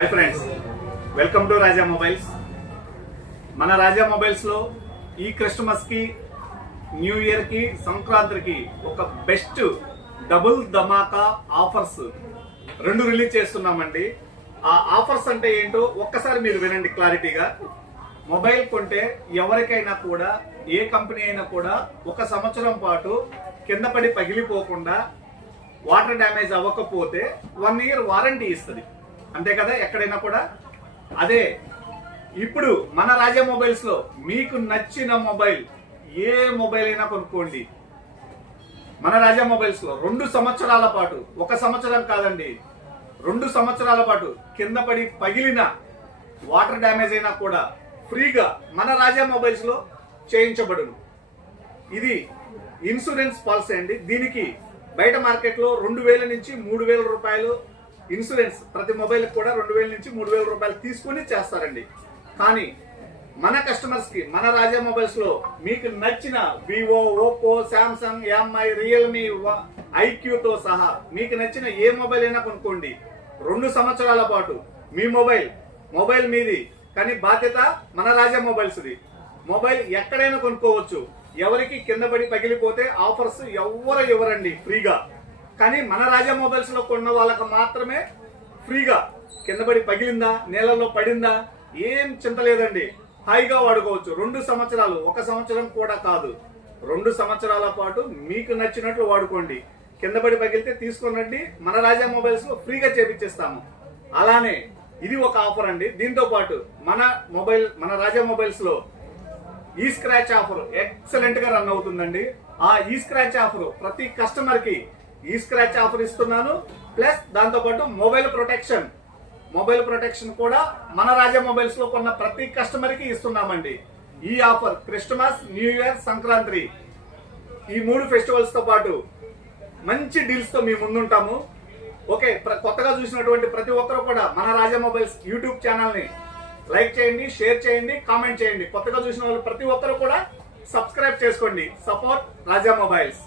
Hi friends, welcome to Raja mobiles. మన రాజా mobiles లో ఈ క్రిస్మస్ కి, న్యూ ఇయర్ కి, సంక్రాంతికి ఒక బెస్ట్ డబుల్ ధమాకా ఆఫర్స్ రెండు రిలీజ్ చేస్తున్నామండి. ఆ ఆఫర్స్ అంటే ఏంటో ఒక్కసారి మీరు వినండి క్లారిటీగా. మొబైల్ కొంటే ఎవరికైనా కూడా, ఏ కంపెనీ అయినా కూడా 1 సంవత్సరం పాటు కింద పడి పగిలిపోకుండా, వాటర్ డ్యామేజ్ అవ్వకపోతే 1 ఇయర్ వారంటీ ఇస్తుంది. అంతే కదా, ఎక్కడైనా కూడా. అదే ఇప్పుడు మన రాజా మొబైల్స్ లో మీకు నచ్చిన మొబైల్, ఏ మొబైల్ అయినా కొనుక్కోండి. మన రాజా మొబైల్స్ లో 2 సంవత్సరాల పాటు, 1 సంవత్సరం కాదండి, 2 సంవత్సరాల పాటు కింద పడి పగిలిన వాటర్ డ్యామేజ్ అయినా కూడా ఫ్రీగా మన రాజా మొబైల్స్ లో చేయించబడును. ఇది ఇన్సూరెన్స్ పాలసీ అండి. దీనికి బయట మార్కెట్ లో 2000 నుంచి 3000 రూపాయలు ఇన్సూరెన్స్, ప్రతి మొబైల్ కూడా 2000 నుంచి 3000 రూపాయలు తీసుకుని చేస్తారండి. కానీ మన కస్టమర్స్ కి మన రాజా మొబైల్స్ లో మీకు నచ్చిన Vivo, Oppo, Samsung, MI, Realme, ఐక్యూతో సహా మీకు నచ్చిన ఏ మొబైల్ అయినా కొనుక్కోండి. 2 సంవత్సరాల పాటు మీ మొబైల్ మీది, కానీ బాధ్యత మన రాజా మొబైల్స్ది. మొబైల్ ఎక్కడైనా కొనుక్కోవచ్చు. ఎవరికి కింద పడి పగిలిపోతే ఆఫర్స్ ఇవ్వరండి ఫ్రీగా. కానీ మన రాజా మొబైల్స్ లో కొన్న వాళ్ళకి మాత్రమే ఫ్రీగా. కింద పడి పగిలిందా, నేలల్లో పడిందా, ఏం చింత లేదండి, హాయిగా వాడుకోవచ్చు. 2 సంవత్సరాలు, 1 సంవత్సరం కూడా కాదు, 2 సంవత్సరాల పాటు మీకు నచ్చినట్లు వాడుకోండి. కింద పడి పగిలితే తీసుకునండి, మన రాజా మొబైల్స్ లో ఫ్రీగా చేపించేస్తాము. అలానే ఇది ఒక ఆఫర్ అండి. దీంతో పాటు మన రాజా మొబైల్స్ లో ఈ స్క్రాచ్ ఆఫర్ ఎక్సలెంట్ గా రన్ అవుతుందండి. ఆ ఈ స్క్రాచ్ ఆఫర్ ప్రతి కస్టమర్ కి ఈ స్క్రాచ్ ఆఫర్ ఇస్తున్నాను. ప్లస్ దాంతో పాటు మొబైల్ ప్రొటెక్షన్ కూడా మన రాజా మొబైల్స్ లో కొన్న ప్రతి కస్టమర్ కి ఇస్తున్నామండి. ఈ offer Christmas, new year, Sankranti ఈ 3 ఫెస్టివల్స్ తో పాటు మంచి డీల్స్ తో మీ ముందుంటాము. ఓకే, కొత్తగా చూసినటువంటి ప్రతి ఒక్కరు కూడా మన రాజా మొబైల్స్ యూట్యూబ్ ఛానల్ ని లైక్ చేయండి, షేర్ చేయండి, కామెంట్ చేయండి. కొత్తగా చూసిన వాళ్ళు ప్రతి ఒక్కరు కూడా సబ్స్క్రైబ్ చేసుకోండి. సపోర్ట్ రాజా మొబైల్స్.